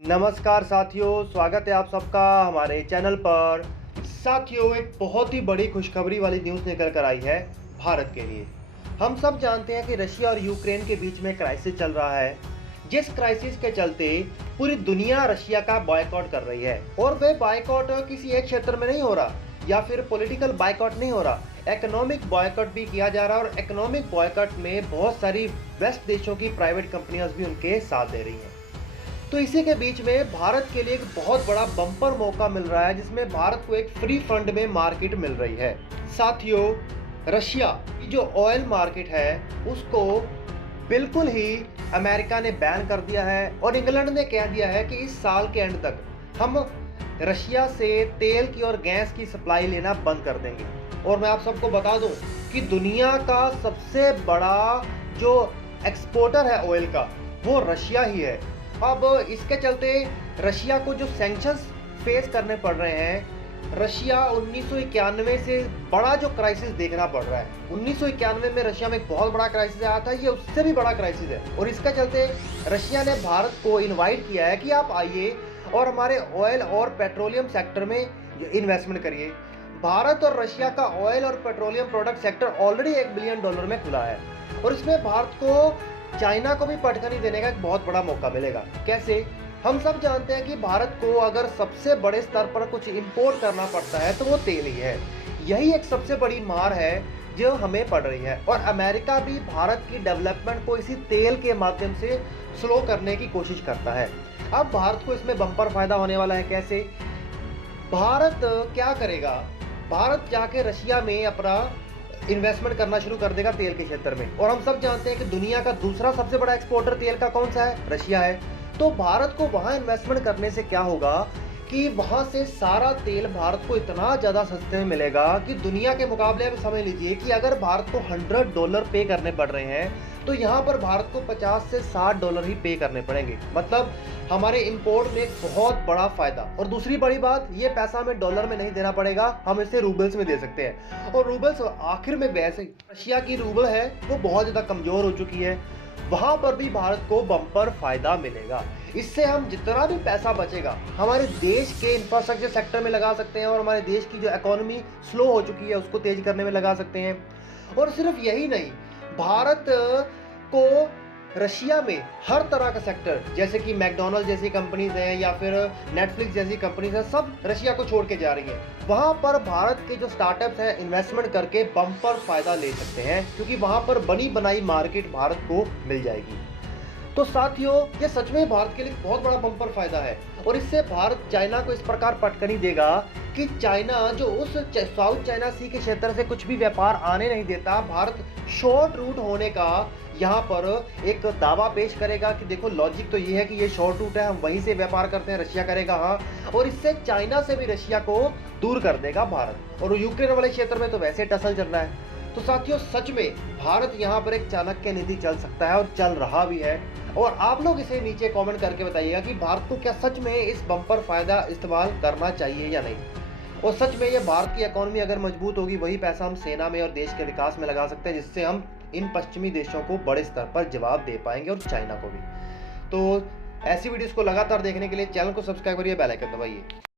नमस्कार साथियों, स्वागत है आप सबका हमारे चैनल पर। साथियों, एक बहुत ही बड़ी खुशखबरी वाली न्यूज़ निकल कर आई है भारत के लिए। हम सब जानते हैं कि रशिया और यूक्रेन के बीच में क्राइसिस चल रहा है, जिस क्राइसिस के चलते पूरी दुनिया रशिया का बॉयकॉट कर रही है। और वह बॉयकॉट किसी एक क्षेत्र में नहीं हो रहा या फिर पॉलिटिकल बॉयकॉट नहीं हो रहा, इकोनॉमिक बॉयकॉट भी किया जा रहा है। और इकोनॉमिक बॉयकॉट में बहुत सारी वेस्ट देशों की प्राइवेट कंपनियां भी उनके साथ दे रही हैं। तो इसी के बीच में भारत के लिए एक बहुत बड़ा बम्पर मौका मिल रहा है, जिसमें भारत को एक फ्री फंड में मार्केट मिल रही है। साथियों, रशिया की जो ऑयल मार्केट है उसको बिल्कुल ही अमेरिका ने बैन कर दिया है और इंग्लैंड ने कह दिया है कि इस साल के एंड तक हम रशिया से तेल की और गैस की सप्लाई लेना बंद कर देंगे। और मैं आप सबको बता दूं कि दुनिया का सबसे बड़ा जो एक्सपोर्टर है ऑयल का, वो रशिया ही है। अब इसके चलते रशिया को जो सैंक्शंस फेस करने पड़ रहे हैं, रशिया 1991 से बड़ा जो क्राइसिस देखना पड़ रहा है। 1991 में रशिया में एक बहुत बड़ा क्राइसिस आया था, ये उससे भी बड़ा क्राइसिस है। और इसके चलते रशिया ने भारत को इनवाइट किया है कि आप आइए और हमारे ऑयल और पेट्रोलियम सेक्टर में इन्वेस्टमेंट करिए। भारत और रशिया का ऑयल और petroleum product sector already $1 billion में खुला है और इसमें भारत को चाइना को भी पटखनी देने का एक बहुत बड़ा मौका मिलेगा। कैसे? हम सब जानते हैं कि भारत को अगर सबसे बड़े स्तर पर कुछ इंपोर्ट करना पड़ता है तो वो तेल ही है। यही एक सबसे बड़ी मार है जो हमें पड़ रही है। और अमेरिका भी भारत की डेवलपमेंट को इसी तेल के माध्यम से स्लो करने की कोशिश करता है। अब भारत को इसमें बम्पर फायदा होने वाला है। कैसे? भारत क्या करेगा? भारत जाके रशिया में अपना इन्वेस्टमेंट करना शुरू कर देगा तेल के क्षेत्र में। और हम सब जानते हैं कि दुनिया का दूसरा सबसे बड़ा एक्सपोर्टर तेल का कौन सा है? रशिया है। तो भारत को वहां इन्वेस्टमेंट करने से क्या होगा कि वहां से सारा तेल भारत को इतना ज़्यादा सस्ते में मिलेगा कि दुनिया के मुकाबले अब समझ लीजिए कि अगर भारत को $100 पे करने पड़ रहे हैं तो यहाँ पर भारत को $50 से $60 ही पे करने पड़ेंगे। मतलब हमारे इंपोर्ट में एक बहुत बड़ा फायदा। और दूसरी बड़ी बात, ये पैसा हमें डॉलर में नहीं देना पड़ेगा, हम इसे रूबल्स में दे सकते हैं। और रूबल्स आखिर में, वैसे रशिया की रूबल है वो बहुत ज़्यादा कमज़ोर हो चुकी है, वहां पर भी भारत को बम्पर फायदा मिलेगा। इससे हम जितना भी पैसा बचेगा हमारे देश के इंफ्रास्ट्रक्चर सेक्टर में लगा सकते हैं और हमारे देश की जो इकोनॉमी स्लो हो चुकी है उसको तेज करने में लगा सकते हैं। और सिर्फ यही नहीं, भारत को रशिया में हर तरह का सेक्टर, जैसे कि मैकडोनल्ड जैसी कंपनीज हैं या फिर नेटफ्लिक्स जैसी कंपनीज हैं, सब रशिया को छोड़ के जा रही हैं। वहां पर भारत के जो स्टार्टअप्स हैं इन्वेस्टमेंट करके बम्पर फायदा ले सकते हैं, क्योंकि वहां पर बनी बनाई मार्केट भारत को मिल जाएगी। तो साथियों, ये सच में भारत के लिए बहुत बड़ा बम्पर फायदा है। और इससे भारत चाइना को इस प्रकार पटकनी देगा कि चाइना जो उस साउथ चाइना सी के क्षेत्र से कुछ भी व्यापार आने नहीं देता, भारत शॉर्ट रूट होने का यहाँ पर एक दावा पेश करेगा कि देखो, लॉजिक तो ये है कि ये शॉर्ट रूट है, हम वहीं से व्यापार करते हैं, रशिया करेगा हाँ। और इससे चाइना से भी रशिया को दूर कर देगा भारत। और यूक्रेन वाले क्षेत्र में तो वैसे टसल चल रहा है। तो साथियों, सच में भारत यहाँ पर एक चाणक्य नीति चल सकता है और चल रहा भी है। और आप लोग इसे नीचे कमेंट करके बताइएगा कि भारत को क्या सच में इस बम्पर फायदा इस्तेमाल करना चाहिए या नहीं। और सच में ये भारत की इकोनॉमी अगर मजबूत होगी, वही पैसा हम सेना में और देश के विकास में लगा सकते हैं, जिससे हम इन पश्चिमी देशों को बड़े स्तर पर जवाब दे पाएंगे और चाइना को भी। तो ऐसी वीडियोस को लगातार देखने के लिए चैनल को सब्सक्राइब करिए, बेल आइकन दबाइए।